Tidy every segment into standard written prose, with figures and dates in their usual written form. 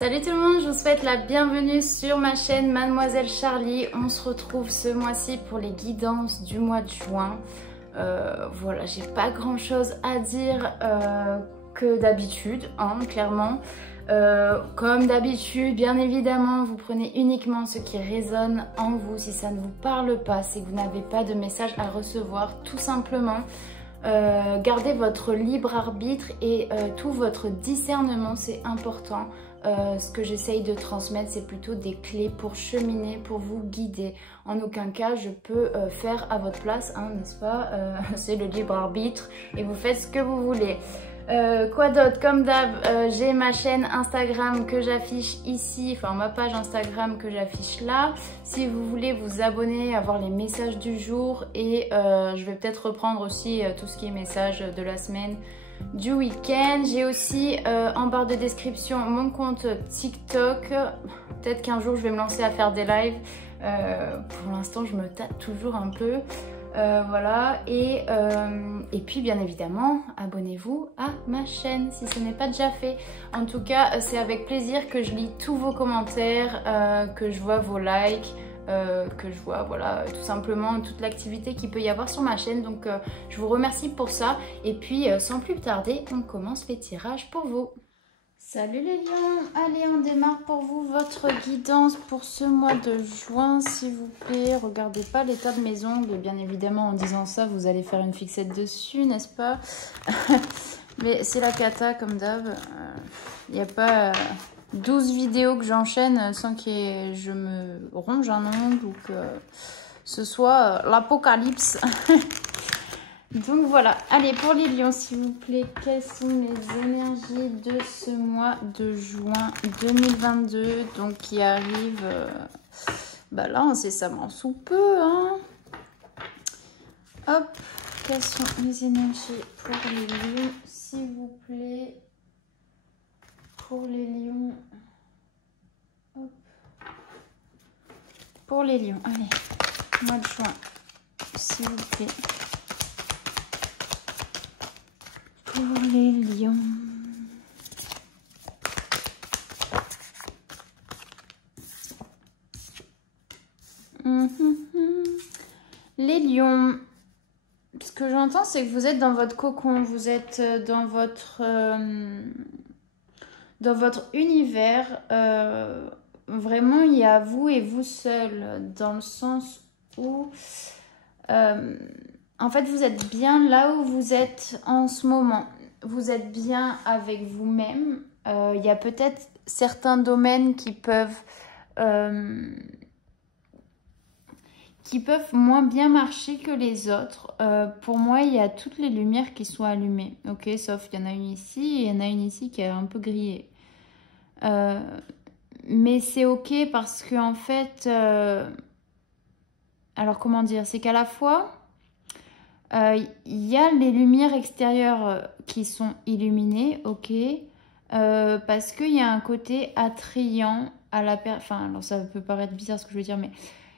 Salut tout le monde, je vous souhaite la bienvenue sur ma chaîne Mademoiselle Charlie. On se retrouve ce mois-ci pour les guidances du mois de juin. Voilà, j'ai pas grand chose à dire que d'habitude, hein, clairement. Comme d'habitude, bien évidemment, vous prenez uniquement ce qui résonne en vous. Si ça ne vous parle pas, c'est que vous n'avez pas de message à recevoir, tout simplement. Gardez votre libre arbitre et tout votre discernement, c'est important. Ce que j'essaye de transmettre, c'est plutôt des clés pour cheminer, pour vous guider. En aucun cas, je peux faire à votre place, hein, n'est-ce pas? C'est le libre arbitre et vous faites ce que vous voulez. Quoi d'autre? Comme d'hab, j'ai ma chaîne Instagram que j'affiche ici, enfin ma page Instagram que j'affiche là. Si vous voulez vous abonner, avoir les messages du jour et je vais peut-être reprendre aussi tout ce qui est messages de la semaine, du week-end. J'ai aussi en barre de description mon compte TikTok. Peut-être qu'un jour je vais me lancer à faire des lives. Pour l'instant je me tâte toujours un peu. Voilà, et puis bien évidemment, abonnez-vous à ma chaîne si ce n'est pas déjà fait. En tout cas, c'est avec plaisir que je lis tous vos commentaires, que je vois vos likes, que je vois, voilà, tout simplement toute l'activité qu'il peut y avoir sur ma chaîne. Donc, je vous remercie pour ça. Et puis, sans plus tarder, on commence les tirages pour vous. Salut les lions, allez on démarre pour vous votre guidance pour ce mois de juin s'il vous plaît. Regardez pas l'état de mes ongles et bien évidemment en disant ça vous allez faire une fixette dessus, n'est-ce pas? Mais c'est la cata comme d'hab, il n'y a pas 12 vidéos que j'enchaîne sans que je me ronge un ongle ou que ce soit l'apocalypse. Donc voilà, allez pour les lions s'il vous plaît, quelles sont les énergies de ce mois de juin 2022, donc qui arrive là incessamment sous peu, hein. Hop, quelles sont les énergies pour les lions s'il vous plaît, pour les lions, hop, pour les lions, allez, mois de juin s'il vous plaît. Pour les lions. Les lions. Ce que j'entends, c'est que vous êtes dans votre cocon, vous êtes dans votre univers. Vraiment, il y a vous et vous seul, dans le sens où en fait, vous êtes bien là où vous êtes en ce moment. Vous êtes bien avec vous-même. Il y a peut-être certains domaines qui peuvent moins bien marcher que les autres. Pour moi, il y a toutes les lumières qui sont allumées. Ok, sauf il y en a une ici et il y en a une ici qui est un peu grillée. Mais c'est ok parce que en fait... alors, comment dire? C'est qu'à la fois... il y a les lumières extérieures qui sont illuminées, ok, parce qu'il y a un côté attrayant à la personne, enfin, alors ça peut paraître bizarre ce que je veux dire, mais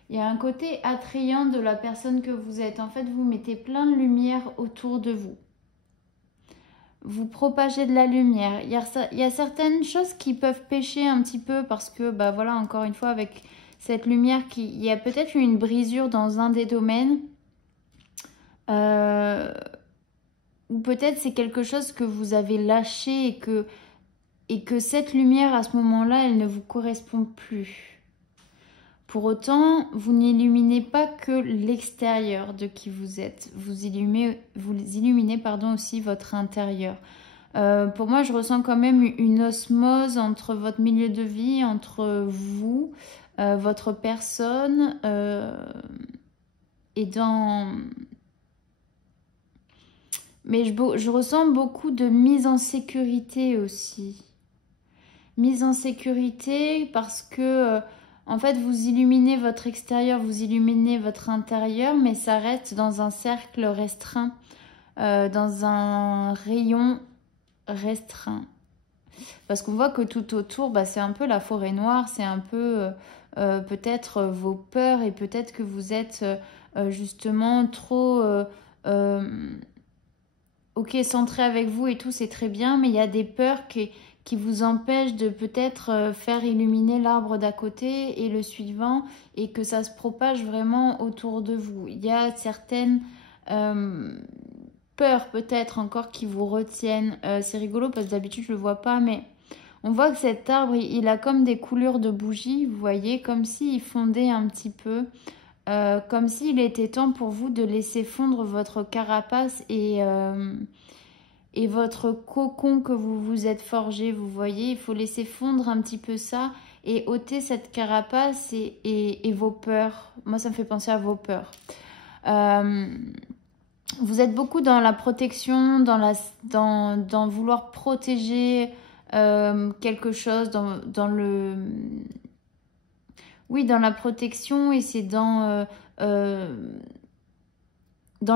il y a un côté attrayant de la personne que vous êtes. En fait, vous mettez plein de lumière autour de vous. Vous propagez de la lumière. Il y a certaines choses qui peuvent pêcher un petit peu parce que, bah voilà, encore une fois, avec cette lumière, il y a peut-être une brisure dans un des domaines. Ou peut-être c'est quelque chose que vous avez lâché et que cette lumière à ce moment-là, elle ne vous correspond plus. Pour autant, vous n'illuminez pas que l'extérieur de qui vous êtes. Vous illuminez aussi votre intérieur. Pour moi, je ressens quand même une osmose entre votre milieu de vie, entre vous, votre personne et dans... Mais je ressens beaucoup de mise en sécurité aussi. Mise en sécurité parce que, en fait, vous illuminez votre extérieur, vous illuminez votre intérieur, mais ça reste dans un cercle restreint, dans un rayon restreint. Parce qu'on voit que tout autour, bah, c'est un peu la forêt noire, c'est un peu peut-être vos peurs et peut-être que vous êtes justement trop... ok, centré avec vous et tout, c'est très bien, mais il y a des peurs qui qui vous empêche de peut-être faire illuminer l'arbre d'à côté et le suivant, et que ça se propage vraiment autour de vous. Il y a certaines peurs peut-être encore qui vous retiennent. C'est rigolo parce que d'habitude je le vois pas, mais on voit que cet arbre, il a comme des coulures de bougies, vous voyez, comme s'il fondait un petit peu. Comme s'il était temps pour vous de laisser fondre votre carapace et votre cocon que vous vous êtes forgé, vous voyez. Il faut laisser fondre un petit peu ça et ôter cette carapace et vos peurs. Moi, ça me fait penser à vos peurs. Vous êtes beaucoup dans la protection, dans vouloir protéger quelque chose, dans le... Oui, dans la protection, et c'est dans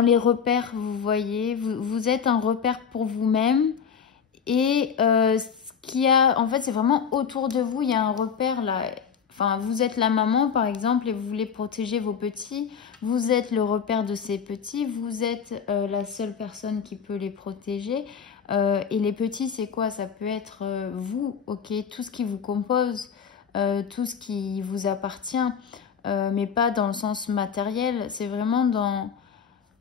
les repères, vous voyez. Vous êtes un repère pour vous-même. Et ce qu'il y a, en fait, c'est vraiment autour de vous, il y a un repère là. Enfin, vous êtes la maman, par exemple, et vous voulez protéger vos petits. Vous êtes le repère de ces petits. Vous êtes la seule personne qui peut les protéger. Et les petits, c'est quoi? Ça peut être vous, ok? Tout ce qui vous compose, tout ce qui vous appartient, mais pas dans le sens matériel. C'est vraiment dans...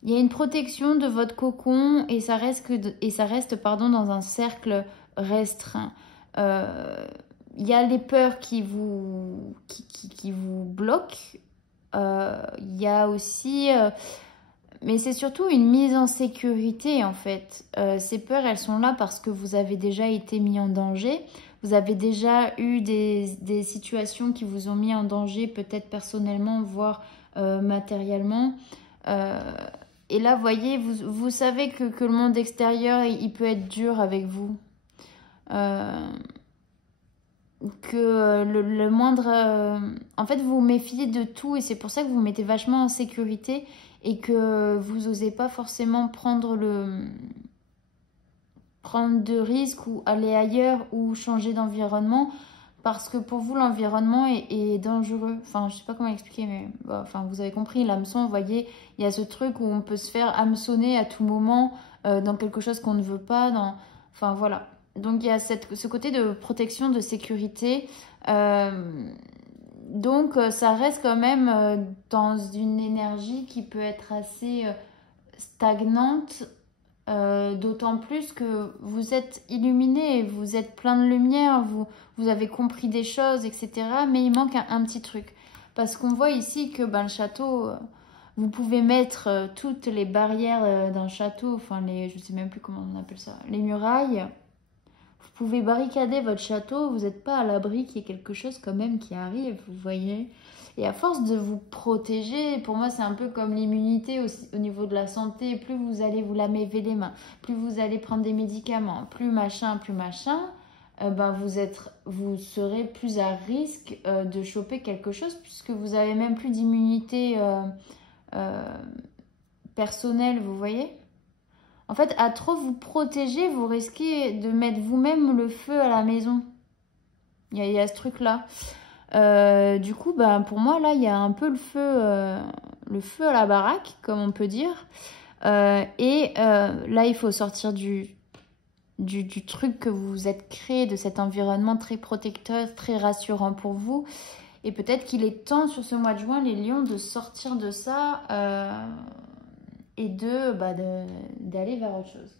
Il y a une protection de votre cocon et ça reste dans un cercle restreint. Il y a les peurs qui vous bloquent. Il y a aussi... mais c'est surtout une mise en sécurité en fait. Ces peurs, elles sont là parce que vous avez déjà été mis en danger. Vous avez déjà eu des situations qui vous ont mis en danger, peut-être personnellement, voire matériellement. Et là, vous voyez, vous savez que le monde extérieur, il peut être dur avec vous. Que le moindre... en fait, vous vous méfiez de tout et c'est pour ça que vous vous mettez vachement en sécurité et que vous n'osez pas forcément prendre de risques ou aller ailleurs ou changer d'environnement. Parce que pour vous, l'environnement est dangereux. Enfin, je sais pas comment expliquer, mais bah, enfin, vous avez compris, l'hameçon, vous voyez, il y a ce truc où on peut se faire hameçonner à tout moment dans quelque chose qu'on ne veut pas. Enfin, voilà. Donc, il y a ce côté de protection, de sécurité. Donc, ça reste quand même dans une énergie qui peut être assez stagnante. D'autant plus que vous êtes illuminé, vous êtes plein de lumière, vous avez compris des choses, etc. Mais il manque un petit truc. Parce qu'on voit ici que le château, vous pouvez mettre toutes les barrières d'un château, enfin je ne sais même plus comment on appelle ça, les murailles. Vous pouvez barricader votre château, vous n'êtes pas à l'abri qu'il y ait quelque chose quand même qui arrive, vous voyez. Et à force de vous protéger, pour moi c'est un peu comme l'immunité au niveau de la santé, plus vous allez vous laver les mains, plus vous allez prendre des médicaments, plus machin, vous serez plus à risque de choper quelque chose puisque vous avez même plus d'immunité personnelle, vous voyez. En fait, à trop vous protéger, vous risquez de mettre vous-même le feu à la maison. Il y a ce truc-là. Du coup, pour moi, là, il y a un peu le feu à la baraque, comme on peut dire. Là, il faut sortir du truc que vous vous êtes créé, de cet environnement très protecteur, très rassurant pour vous. Et peut-être qu'il est temps, sur ce mois de juin, les lions, de sortir de ça et d'aller vers autre chose.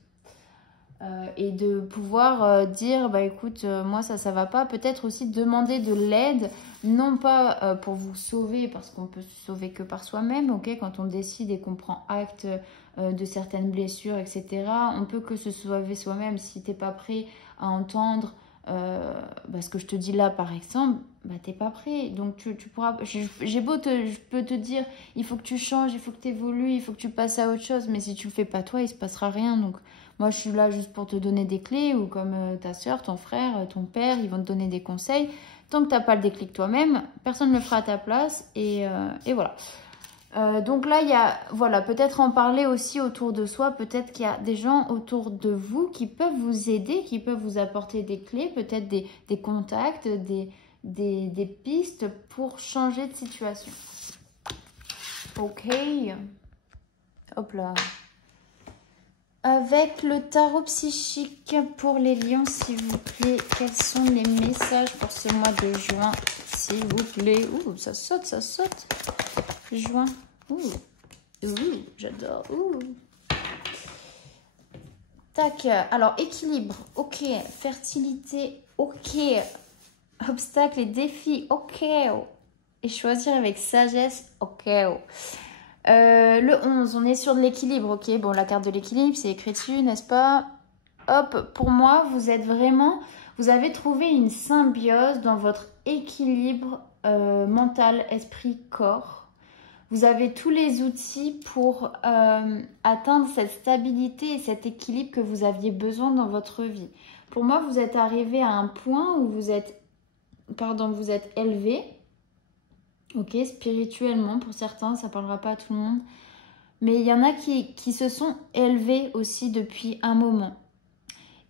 Et de pouvoir dire écoute moi ça va pas, peut-être aussi demander de l'aide, non pas pour vous sauver parce qu'on peut se sauver que par soi-même, ok, quand on décide et qu'on prend acte de certaines blessures, etc. On peut que se sauver soi-même. Si t'es pas prêt à entendre ce que je te dis là par exemple, t'es pas prêt, donc tu pourras, je peux te dire il faut que tu changes, il faut que tu évolues, il faut que tu passes à autre chose, mais si tu le fais pas toi, il se passera rien. Donc moi je suis là juste pour te donner des clés, ou comme ta soeur, ton frère, ton père, ils vont te donner des conseils. Tant que t'as pas le déclic toi-même, personne ne le fera à ta place, et voilà. Donc là, il y a, voilà, peut-être en parler aussi autour de soi. Peut-être qu'il y a des gens autour de vous qui peuvent vous aider, qui peuvent vous apporter des clés, peut-être des contacts, des pistes pour changer de situation. Ok. Hop là. Avec le tarot psychique pour les lions, s'il vous plaît, quels sont les messages pour ce mois de juin, s'il vous plaît? Ouh, ça saute, ça saute. Juin. Ouh, j'adore. Ouh. Tac, alors équilibre, ok. Fertilité, ok. Obstacles et défis, ok. Et choisir avec sagesse, ok. Le 11, on est sur de l'équilibre, ok. Bon, la carte de l'équilibre, c'est écrit dessus, n'est-ce pas? Hop, pour moi, vous êtes vraiment... Vous avez trouvé une symbiose dans votre équilibre mental, esprit, corps. Vous avez tous les outils pour atteindre cette stabilité et cet équilibre que vous aviez besoin dans votre vie. Pour moi, vous êtes arrivé à un point où vous êtes élevé. Ok, spirituellement, pour certains, ça ne parlera pas à tout le monde. Mais il y en a qui se sont élevés aussi depuis un moment.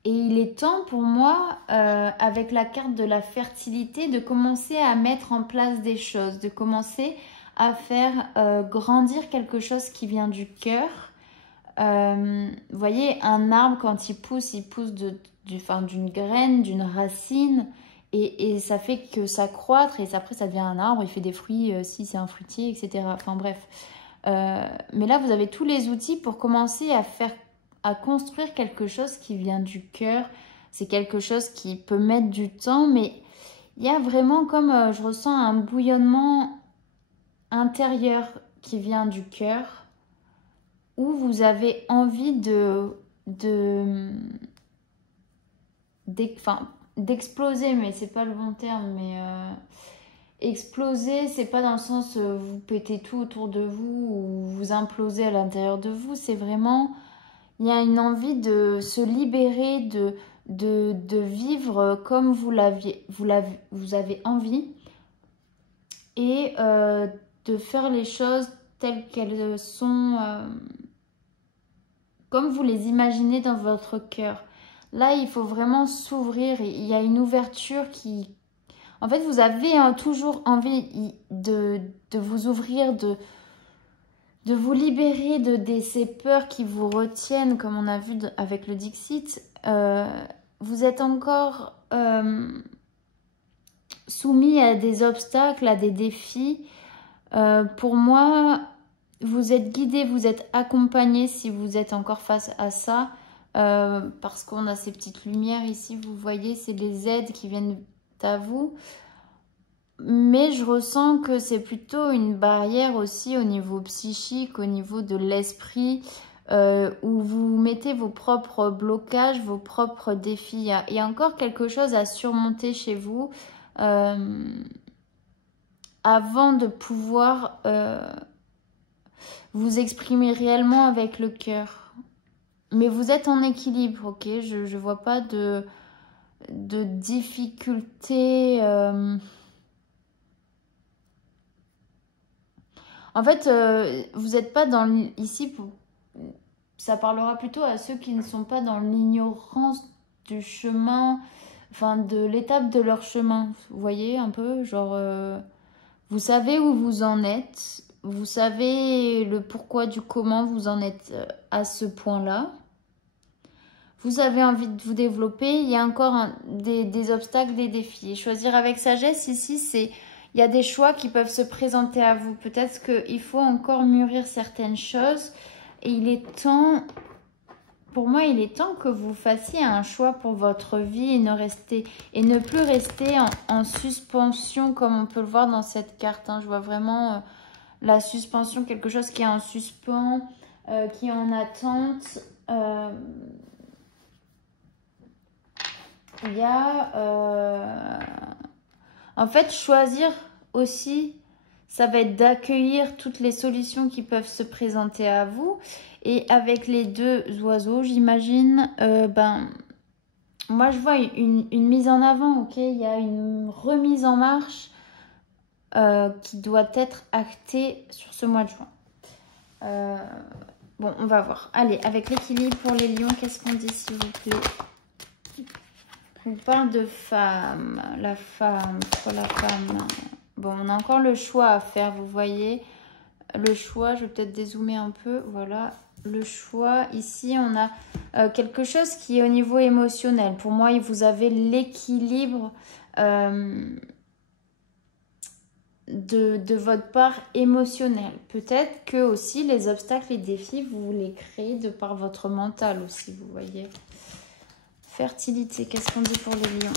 Et il est temps pour moi, avec la carte de la fertilité, de commencer à mettre en place des choses, de commencer à faire grandir quelque chose qui vient du cœur. Vous voyez, un arbre, quand il pousse d'une graine, d'une racine, et ça fait que ça croître, et après ça devient un arbre, il fait des fruits si c'est un fruitier, etc. Enfin bref. Mais là, vous avez tous les outils pour commencer à construire quelque chose qui vient du cœur. C'est quelque chose qui peut mettre du temps, mais il y a vraiment comme, je ressens un bouillonnement intérieur qui vient du cœur, où vous avez envie d'exploser, mais c'est pas le bon terme, mais exploser, c'est pas dans le sens vous pétez tout autour de vous ou vous implosez à l'intérieur de vous, c'est vraiment, il y a une envie de se libérer, de vivre comme vous avez envie, et de faire les choses telles qu'elles sont, comme vous les imaginez dans votre cœur. Là, il faut vraiment s'ouvrir. Il y a une ouverture qui... En fait, vous avez toujours envie de vous ouvrir, de vous libérer de ces peurs qui vous retiennent, comme on a vu avec le Dixit. Vous êtes encore soumis à des obstacles, à des défis. Pour moi, vous êtes guidé, vous êtes accompagné si vous êtes encore face à ça. Parce qu'on a ces petites lumières ici, vous voyez, c'est les aides qui viennent à vous. Mais je ressens que c'est plutôt une barrière aussi au niveau psychique, au niveau de l'esprit, où vous mettez vos propres blocages, vos propres défis. Il y a encore quelque chose à surmonter chez vous avant de pouvoir vous exprimer réellement avec le cœur. Mais vous êtes en équilibre, ok? Je vois pas de difficulté. En fait, vous n'êtes pas dans ici. Ça parlera plutôt à ceux qui ne sont pas dans l'ignorance du chemin, enfin de l'étape de leur chemin. Vous voyez un peu, genre, vous savez où vous en êtes. Vous savez le pourquoi du comment vous en êtes à ce point-là. Vous avez envie de vous développer, il y a encore des obstacles, des défis. Choisir avec sagesse, ici, il y a des choix qui peuvent se présenter à vous. Peut-être qu'il faut encore mûrir certaines choses. Et il est temps, pour moi, il est temps que vous fassiez un choix pour votre vie et ne plus rester en suspension comme on peut le voir dans cette carte. Hein. Je vois vraiment la suspension, quelque chose qui est en suspens, qui est en attente. Il y a, en fait, choisir aussi, ça va être d'accueillir toutes les solutions qui peuvent se présenter à vous. Et avec les deux oiseaux, j'imagine, moi je vois une mise en avant, ok? Il y a une remise en marche qui doit être actée sur ce mois de juin. Bon, on va voir. Allez, avec l'équilibre pour les lions, qu'est-ce qu'on dit, s'il vous plaît? On parle de femme, la femme. Bon, on a encore le choix à faire, vous voyez. Le choix, je vais peut-être dézoomer un peu, voilà. le choix. Ici, on a quelque chose qui est au niveau émotionnel. Pour moi, vous avez l'équilibre de votre part émotionnelle. Peut-être que aussi les obstacles et défis, vous les créez de par votre mental aussi, vous voyez. Fertilité, qu'est-ce qu'on dit pour les lions?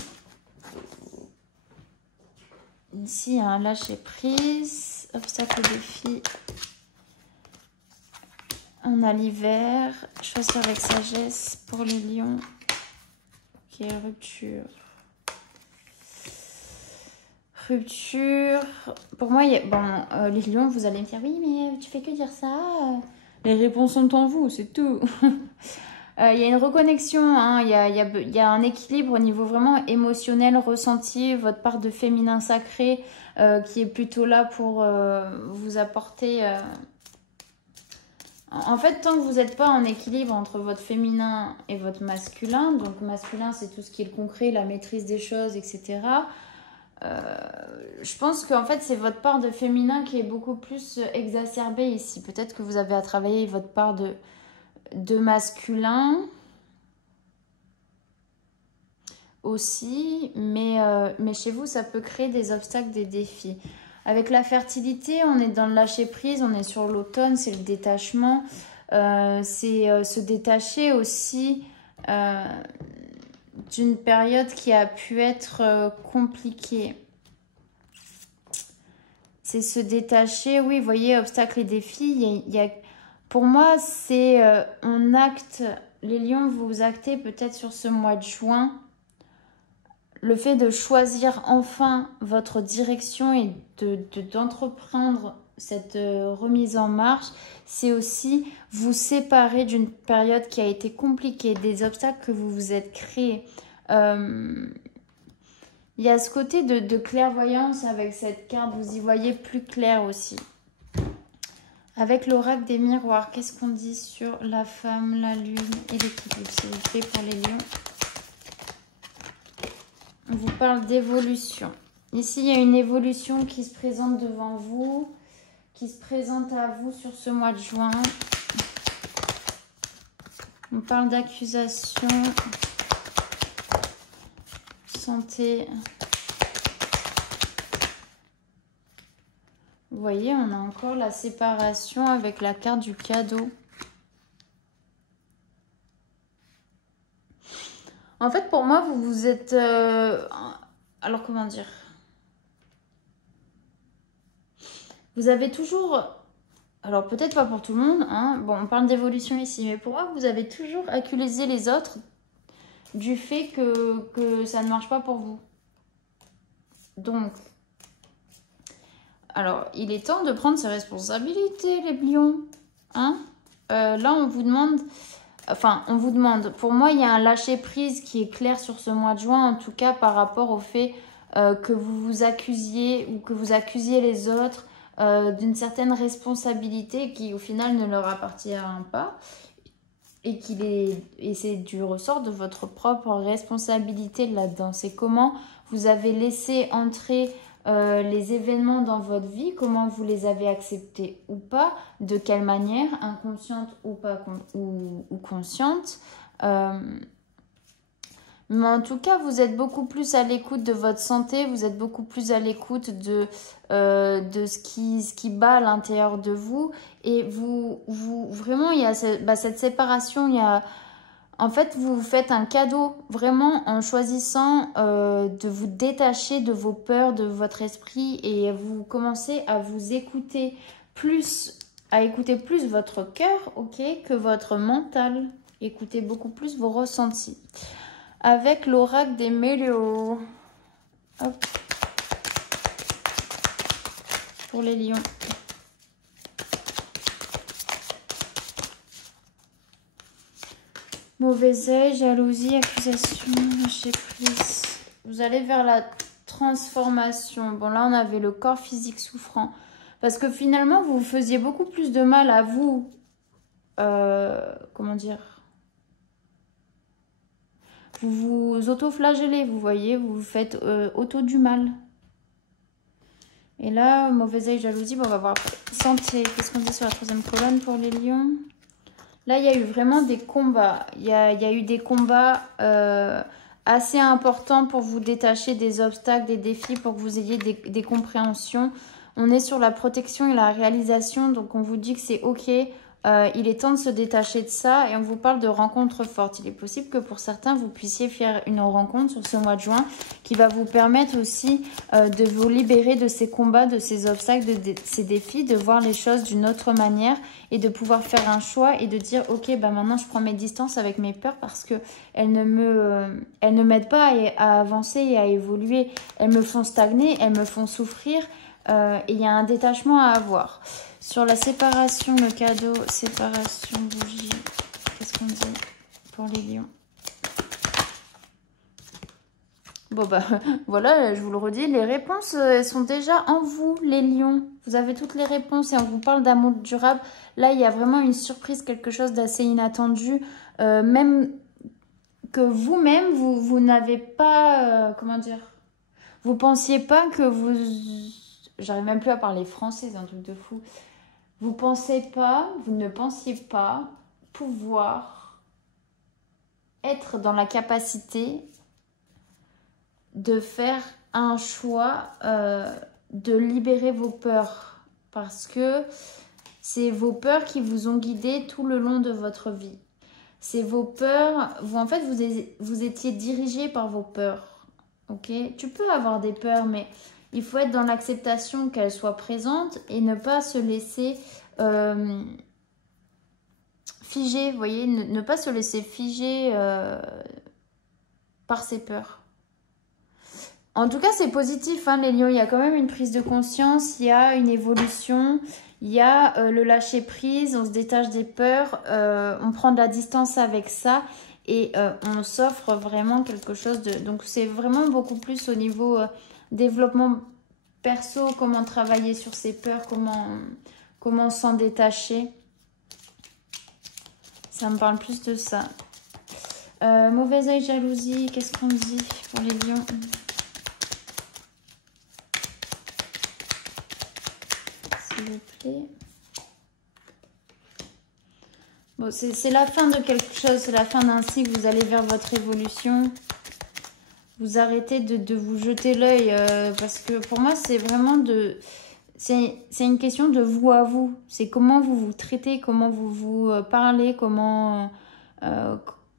Ici, il y a un lâcher prise, obstacle et défi. On a l'hiver, choisir avec sagesse pour les lions. Ok, rupture. Rupture. Pour moi, les lions, vous allez me dire, oui, mais tu fais que dire ça. Les réponses sont en vous, c'est tout. Il y a une reconnexion, hein, il y a un équilibre au niveau vraiment émotionnel, ressenti, votre part de féminin sacré qui est plutôt là pour vous apporter... En fait, tant que vous n'êtes pas en équilibre entre votre féminin et votre masculin, donc masculin c'est tout ce qui est le concret, la maîtrise des choses, etc. Je pense qu'en fait c'est votre part de féminin qui est beaucoup plus exacerbée ici. Peut-être que vous avez à travailler votre part de masculin aussi, mais chez vous ça peut créer des obstacles, des défis. Avec la fertilité, on est dans le lâcher prise, on est sur l'automne, c'est le détachement, c'est se détacher aussi d'une période qui a pu être compliquée. C'est se détacher, oui, vous voyez, obstacles et défis, pour moi, c'est on acte, les lions, vous actez peut-être sur ce mois de juin, le fait de choisir enfin votre direction et d'entreprendre cette remise en marche, c'est aussi vous séparer d'une période qui a été compliquée, des obstacles que vous vous êtes créés. Il y a ce côté de clairvoyance avec cette carte, vous y voyez plus clair aussi. Avec l'oracle des miroirs, qu'est-ce qu'on dit sur la femme, la lune et l'équilibre, s'il vous plaît, pour les lions? On vous parle d'évolution. Ici, il y a une évolution qui se présente devant vous, qui se présente à vous sur ce mois de juin. On parle d'accusation, santé. Vous voyez, on a encore la séparation avec la carte du cadeau. En fait, pour moi, vous êtes... alors, comment dire? Vous avez toujours... Alors, peut-être pas pour tout le monde, hein. Bon, on parle d'évolution ici. Mais pour moi, vous avez toujours accusé les autres du fait que ça ne marche pas pour vous. Donc... Alors, il est temps de prendre ses responsabilités, les lions. Hein? Là, on vous demande... Enfin, on vous demande, pour moi, il y a un lâcher-prise qui est clair sur ce mois de juin, en tout cas par rapport au fait que vous vous accusiez ou que vous accusiez les autres d'une certaine responsabilité qui, au final, ne leur appartient pas et c'est du ressort de votre propre responsabilité là-dedans. C'est comment vous avez laissé entrer les événements dans votre vie, comment vous les avez acceptés ou pas, de quelle manière, inconsciente ou pas ou consciente. Mais en tout cas, vous êtes beaucoup plus à l'écoute de votre santé, vous êtes beaucoup plus à l'écoute de ce qui bat à l'intérieur de vous. Et vraiment, il y a cette séparation, il y a... En fait, vous vous faites un cadeau vraiment en choisissant de vous détacher de vos peurs, de votre esprit et vous commencez à vous écouter plus, votre cœur, ok, que votre mental. Écoutez beaucoup plus vos ressentis. Avec l'oracle des Mélios. Hop. Pour les lions. Mauvais œil, jalousie, accusation, lâcher prise. Vous allez vers la transformation. Bon, là, on avait le corps physique souffrant. Parce que finalement, vous faisiez beaucoup plus de mal à vous. Comment dire? Vous vous auto-flagellez, vous voyez. Vous vous faites auto du mal. Et là, mauvais œil, jalousie. Bon, on va voir. Santé. Qu'est-ce qu'on dit sur la troisième colonne pour les lions? Là, il y a eu vraiment des combats. Il y a eu des combats assez importants pour vous détacher des obstacles, des défis, pour que vous ayez des compréhensions. On est sur la protection et la réalisation, donc on vous dit que c'est OK. Il est temps de se détacher de ça et on vous parle de rencontres fortes. Il est possible que pour certains, vous puissiez faire une rencontre sur ce mois de juin qui va vous permettre aussi de vous libérer de ces combats, de ces obstacles, de ces défis, de voir les choses d'une autre manière et de pouvoir faire un choix et de dire « Ok, bah maintenant je prends mes distances avec mes peurs parce qu'elles ne m'aident pas à avancer et à évoluer. Elles me font stagner, elles me font souffrir et il y a un détachement à avoir. » Sur la séparation, le cadeau, séparation, bougie, qu'est-ce qu'on dit pour les lions? Bon bah voilà, je vous le redis, les réponses elles sont déjà en vous, les lions. Vous avez toutes les réponses et on vous parle d'amour durable. Là, il y a vraiment une surprise, quelque chose d'assez inattendu. Même que vous-même, vous n'avez pas, comment dire, vous pensiez pas que vous... J'arrive même plus à parler français, c'est un truc de fou. Vous ne pensiez pas pouvoir être dans la capacité de faire un choix, de libérer vos peurs. Parce que c'est vos peurs qui vous ont guidé tout le long de votre vie. C'est vos peurs, en fait, vous étiez dirigé par vos peurs. Ok? Tu peux avoir des peurs, mais il faut être dans l'acceptation qu'elles soient présentes et ne pas se laisser figer, vous voyez, ne pas se laisser figer par ses peurs. En tout cas, c'est positif, hein, les lions. Il y a quand même une prise de conscience, il y a une évolution, il y a le lâcher prise, on se détache des peurs, on prend de la distance avec ça et on s'offre vraiment quelque chose de... Donc, c'est vraiment beaucoup plus au niveau développement perso, comment travailler sur ses peurs, comment s'en détacher. Ça me parle plus de ça. Mauvais œil, jalousie, qu'est-ce qu'on dit pour les lions? S'il vous plaît. Bon, c'est la fin de quelque chose, c'est la fin d'un cycle, vous allez vers votre évolution. Vous arrêtez de vous jeter l'œil parce que pour moi, c'est vraiment de... C'est une question de vous à vous. C'est comment vous vous traitez, comment vous vous parlez, comment...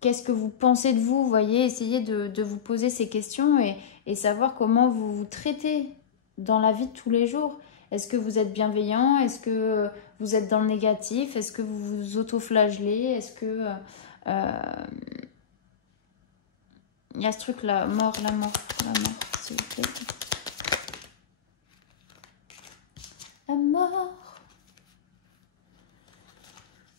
qu'est-ce que vous pensez de vous, vous voyez, essayez de vous poser ces questions et savoir comment vous vous traitez dans la vie de tous les jours. Est-ce que vous êtes bienveillant? Est-ce que vous êtes dans le négatif? Est-ce que vous vous auto-flagellez? Est-ce que... il y a ce truc-là, la mort, s'il vous plaît. La mort.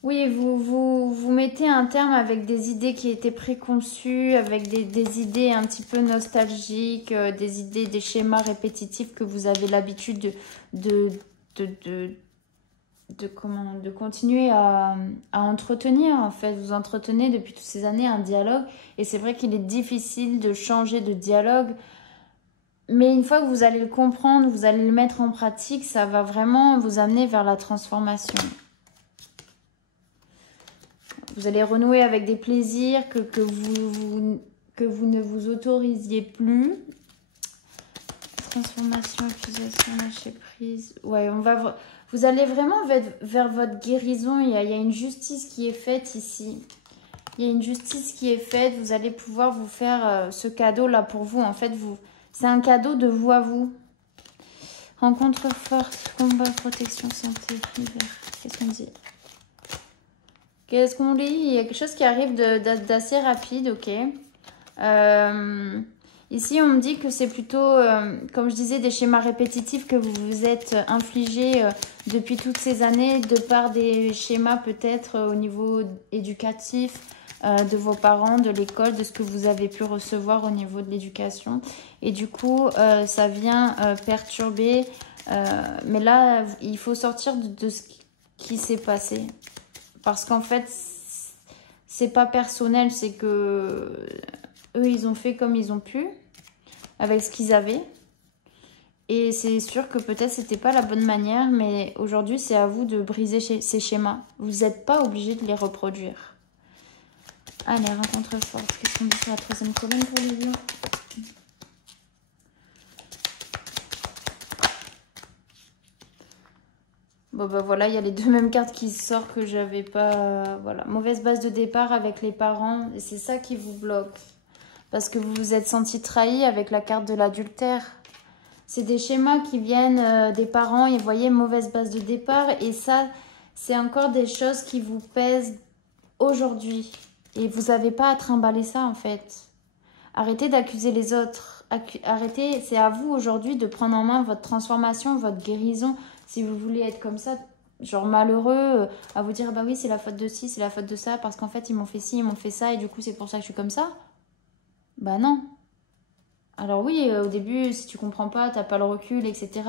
Oui, vous mettez un terme avec des idées qui étaient préconçues, avec des idées un petit peu nostalgiques, des idées, des schémas répétitifs que vous avez l'habitude de continuer à entretenir. En fait, vous entretenez depuis toutes ces années un dialogue et c'est vrai qu'il est difficile de changer de dialogue. Mais une fois que vous allez le comprendre, vous allez le mettre en pratique, ça va vraiment vous amener vers la transformation. Vous allez renouer avec des plaisirs que vous ne vous autorisiez plus. Transformation, accusation, lâcher prise. Ouais, vous allez vraiment vers votre guérison. Il y a une justice qui est faite ici. Il y a une justice qui est faite. Vous allez pouvoir vous faire ce cadeau-là pour vous. En fait, c'est un cadeau de vous à vous. Rencontre forte, combat, protection, santé, hiver. Qu'est-ce qu'on dit? Qu'est-ce qu'on lit? Il y a quelque chose qui arrive d'assez rapide, ok. Ici, on me dit que c'est plutôt, comme je disais, des schémas répétitifs que vous vous êtes infligés depuis toutes ces années, de par des schémas peut-être au niveau éducatif, de vos parents, de l'école, de ce que vous avez pu recevoir au niveau de l'éducation. Et du coup, ça vient perturber. Mais là, il faut sortir de ce qui s'est passé. Parce qu'en fait, c'est pas personnel, c'est que eux, ils ont fait comme ils ont pu, avec ce qu'ils avaient. Et c'est sûr que peut-être c'était pas la bonne manière, mais aujourd'hui c'est à vous de briser ces schémas. Vous n'êtes pas obligé de les reproduire. Allez, rencontre forte. Qu'est-ce qu'on dit sur la troisième colonne pour les lions? Bon bah voilà, il y a les deux mêmes cartes qui sortent que j'avais pas... Voilà, mauvaise base de départ avec les parents. Et c'est ça qui vous bloque. Parce que vous vous êtes senti trahi avec la carte de l'adultère. C'est des schémas qui viennent des parents. Et vous voyez, mauvaise base de départ. Et ça, c'est encore des choses qui vous pèsent aujourd'hui. Et vous n'avez pas à trimballer ça en fait. Arrêtez d'accuser les autres. Arrêtez, c'est à vous aujourd'hui de prendre en main votre transformation, votre guérison. Si vous voulez être comme ça, genre malheureux, à vous dire bah oui c'est la faute de ci, c'est la faute de ça, parce qu'en fait ils m'ont fait ci, ils m'ont fait ça et du coup c'est pour ça que je suis comme ça. Bah non. Alors oui, au début si tu comprends pas, t'as pas le recul, etc.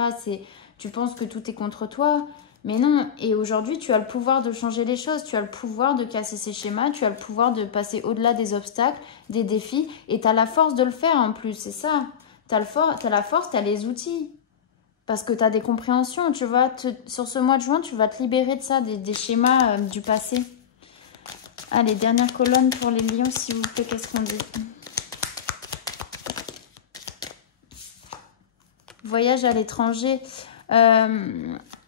Tu penses que tout est contre toi. Mais non, et aujourd'hui, tu as le pouvoir de changer les choses, tu as le pouvoir de casser ces schémas, tu as le pouvoir de passer au-delà des obstacles, des défis, et tu as la force de le faire en plus, c'est ça. Tu as la force, tu as les outils, parce que tu as des compréhensions, tu vois. Sur ce mois de juin, tu vas te libérer de ça, des schémas du passé. Allez, dernière colonne pour les lions, s'il vous plaît, qu'est-ce qu'on dit? Voyage à l'étranger.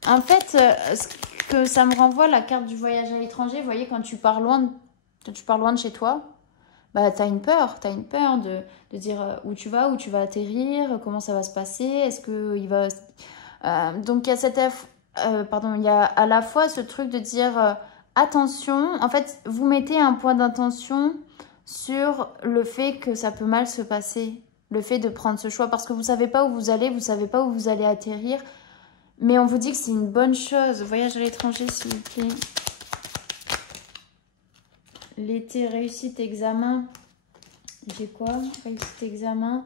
En fait, ce que ça me renvoie, la carte du voyage à l'étranger, vous voyez, quand tu pars loin de chez toi, bah, tu as une peur. Tu as une peur de dire où tu vas atterrir, comment ça va se passer, est-ce qu'il va... donc, il y a il y a à la fois ce truc de dire attention. En fait, vous mettez un point d'intention sur le fait que ça peut mal se passer. Le fait de prendre ce choix, parce que vous ne savez pas où vous allez, vous ne savez pas où vous allez atterrir. Mais on vous dit que c'est une bonne chose. Voyage à l'étranger, s'il vous plaît. L'été, réussite, examen. J'ai quoi? Réussite, examen.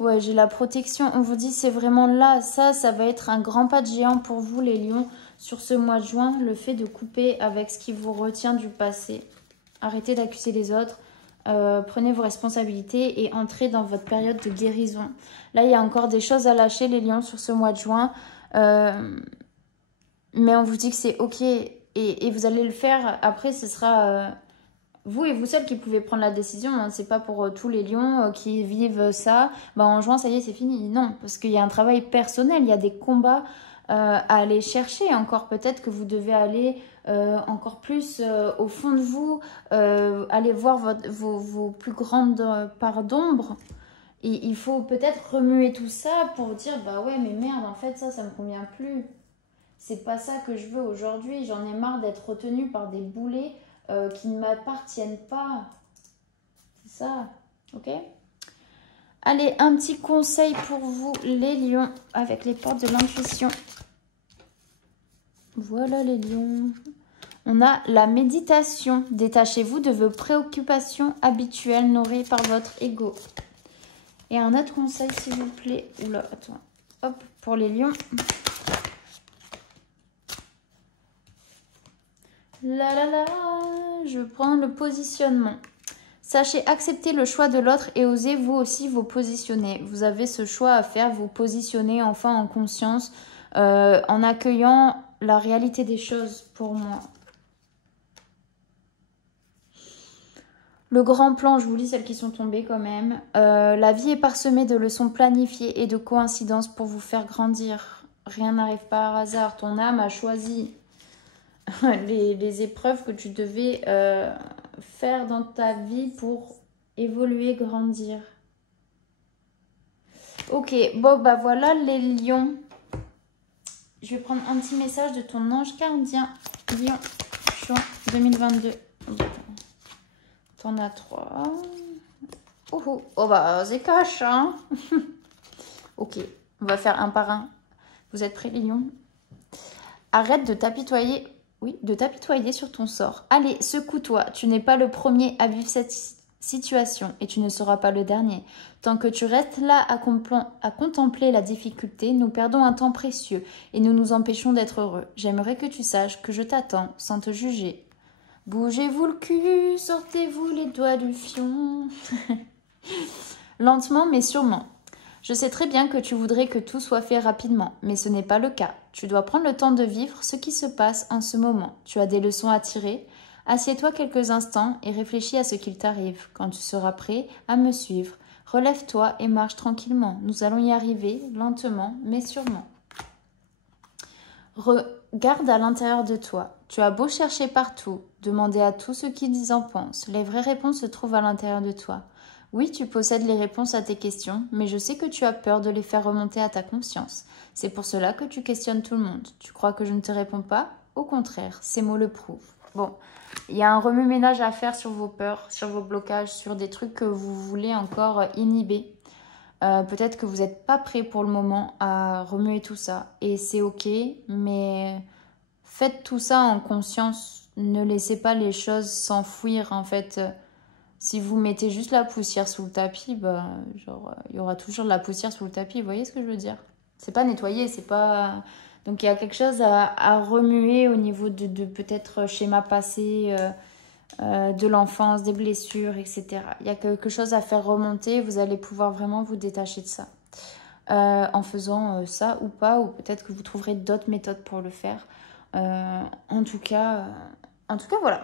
Ouais, j'ai la protection. On vous dit c'est vraiment là. Ça va être un grand pas de géant pour vous, les lions, sur ce mois de juin. Le fait de couper avec ce qui vous retient du passé. Arrêtez d'accuser les autres. Prenez vos responsabilités et entrez dans votre période de guérison. Là, il y a encore des choses à lâcher, les lions, sur ce mois de juin. Mais on vous dit que c'est ok et vous allez le faire. Après, ce sera vous et vous seuls qui pouvez prendre la décision. Hein. C'est pas pour tous les lions qui vivent ça. Bah, en juin, ça y est, c'est fini. Non, parce qu'il y a un travail personnel. Il y a des combats à aller chercher. Encore peut-être que vous devez aller encore plus au fond de vous. Aller voir vos plus grandes parts d'ombre. Et il faut peut-être remuer tout ça pour dire bah ouais mais merde en fait ça me convient plus. C'est pas ça que je veux aujourd'hui. J'en ai marre d'être retenue par des boulets qui ne m'appartiennent pas. C'est ça, ok? Allez, un petit conseil pour vous les lions avec les portes de l'intuition. Voilà les lions. On a la méditation. Détachez-vous de vos préoccupations habituelles nourries par votre ego. Et un autre conseil, s'il vous plaît. Oula, attends. Hop, pour les lions. Là, là, là. Je prends le positionnement. Sachez accepter le choix de l'autre et osez vous aussi vous positionner. Vous avez ce choix à faire, vous positionner enfin en conscience, en accueillant la réalité des choses pour moi. Le grand plan, je vous lis celles qui sont tombées quand même. La vie est parsemée de leçons planifiées et de coïncidences pour vous faire grandir. Rien n'arrive par hasard. Ton âme a choisi les épreuves que tu devais faire dans ta vie pour évoluer, grandir. Ok, bon bah voilà les lions. Je vais prendre un petit message de ton ange gardien. Lion, juin 2022. T'en as 3. Oh bah c'est cash hein. Ok, on va faire un par un. Vous êtes prêts les lions? Arrête de t'apitoyer. Oui, de t'apitoyer sur ton sort. Allez, secoue-toi. Tu n'es pas le premier à vivre cette situation et tu ne seras pas le dernier. Tant que tu restes là à contempler la difficulté, nous perdons un temps précieux et nous nous empêchons d'être heureux. J'aimerais que tu saches que je t'attends sans te juger. Bougez-vous le cul, sortez-vous les doigts du fion. Lentement mais sûrement. Je sais très bien que tu voudrais que tout soit fait rapidement, mais ce n'est pas le cas. Tu dois prendre le temps de vivre ce qui se passe en ce moment. Tu as des leçons à tirer. Assieds-toi quelques instants et réfléchis à ce qu'il t'arrive. Quand tu seras prêt à me suivre, relève-toi et marche tranquillement. Nous allons y arriver, lentement, mais sûrement. Regarde à l'intérieur de toi. Tu as beau chercher partout, demander à tous ceux qui en pensent. Les vraies réponses se trouvent à l'intérieur de toi. Oui, tu possèdes les réponses à tes questions, mais je sais que tu as peur de les faire remonter à ta conscience. C'est pour cela que tu questionnes tout le monde. Tu crois que je ne te réponds pas? Au contraire, ces mots le prouvent. Bon, il y a un remue-ménage à faire sur vos peurs, sur vos blocages, sur des trucs que vous voulez encore inhiber. Peut-être que vous n'êtes pas prêt pour le moment à remuer tout ça. Et c'est ok, mais faites tout ça en conscience. Ne laissez pas les choses s'enfouir en fait. Si vous mettez juste la poussière sous le tapis, bah, genre, il y aura toujours de la poussière sous le tapis. Vous voyez ce que je veux dire? C'est pas nettoyé, c'est pas... Donc il y a quelque chose à remuer au niveau de peut-être schéma passé, de l'enfance, des blessures, etc. Il y a quelque chose à faire remonter. Vous allez pouvoir vraiment vous détacher de ça. En faisant ça ou pas, ou peut-être que vous trouverez d'autres méthodes pour le faire. En tout cas, voilà.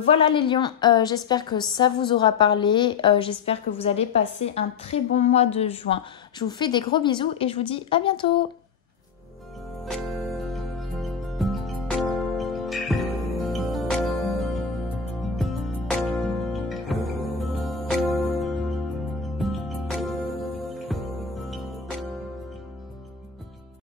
Voilà les lions, j'espère que ça vous aura parlé, j'espère que vous allez passer un très bon mois de juin. Je vous fais des gros bisous et je vous dis à bientôt.